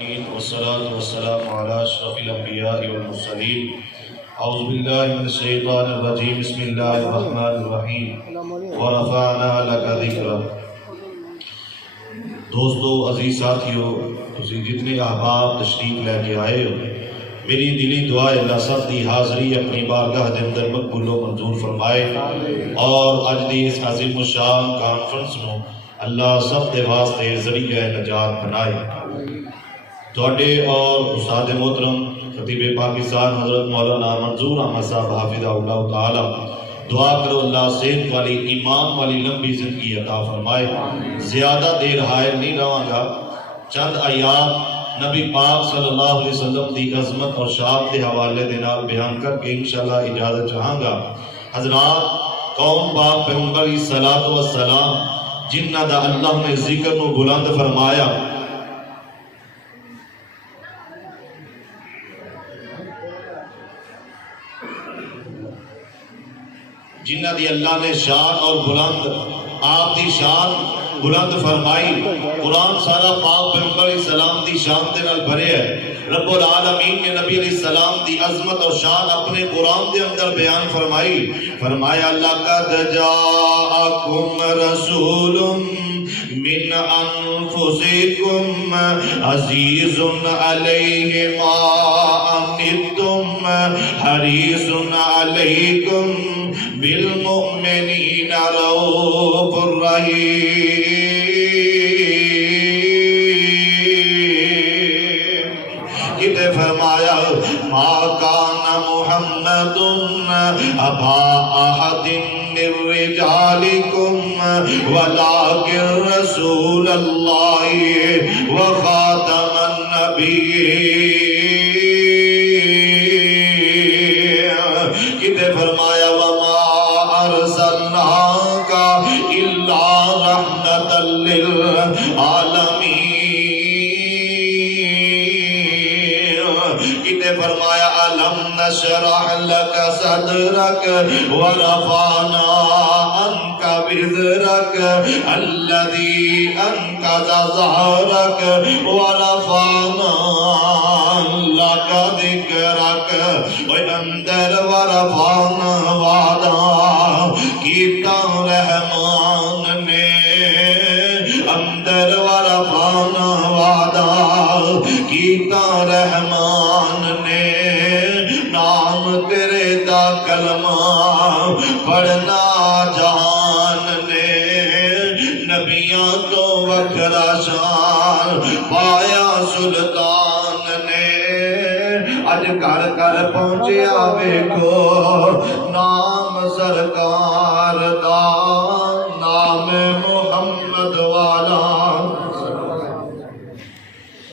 والصلاة والسلام على أشرف الأنبياء والمرسلين أعوذ بالله من الشيطان الرجيم بسم الله الرحمن الرحیم ورفعنا لك ذکرک۔ دوستو، عزیز ساتھیو، تسی جتنے احباب تشریف لے کے آئے ہو، میری دلی دعا ہے اللہ سب دی حاضری اپنی بارگاہ دے اندر مقبول و منظور فرمائے، اور اج دی اس عظیم الشان کانفرنس نو اللہ سب دے واسطے ذریعہ نجات بنائے۔ توڑے اور استاد محترم خطیب پاکستان حضرت مولانا منظور احمد صاحب حافظہ اللہ تعالی دعا کرو اللہ صحت والی ایمان والی لمبی زندگی عطا فرمائے۔ زیادہ دیر حائل نہیں رہاں گا، چند آیات نبی پاک صلی اللہ علیہ وسلم دی عظمت اور شان کے حوالے دے نال بیان کر کے انشاءاللہ اجازت چاہاں گا۔ حضرات، کون پاک پیغمبر علیہ الصلوۃ والسلام جنہ دا اللہ نے ذکر نو بلند فرمایا، جنہ دی اللہ نے شان اور بلند آپ دی شان بلند فرمائی۔ قرآن سارا پاک پیغمبر علیہ السلام دی شان دے نال بھرے ہے۔ رب العالمین نے نبی علیہ السلام دی عظمت اور شان اپنے قرآن دے اندر بیان فرمائی۔ فرمایا لَقَدْ جَاءَكُمْ رَسُولٌ مِّنْ أَنفُسِكُمْ عَزِيزٌ عَلَيْهِ مَا عَنِتُّمْ حَرِيصٌ عَلَيْكُمْ بالمؤمنین رؤوف الرحیم۔ کتے فرمایا ما کان محمد ابا احد من رجالکم ولکن رسول اللہ وخاتم النبیین۔ کتے فرمایا فرمایا الم نشرح لك صدرك ورفعنا عنك وزرك الذي انقض ظهرك ورفعنا لك ذكرك وانذر ورفعنا وعدا کیتا رحمان نے اندر ورفعنا وعدا کیتا رحمان نے نام تیرے دا کلمہ پڑھنا جہان نے نبیاں تو وکھرا شان پایا سلطان نے اج کر کر پہنچیا ویکھو نام سرکار دا نام محمد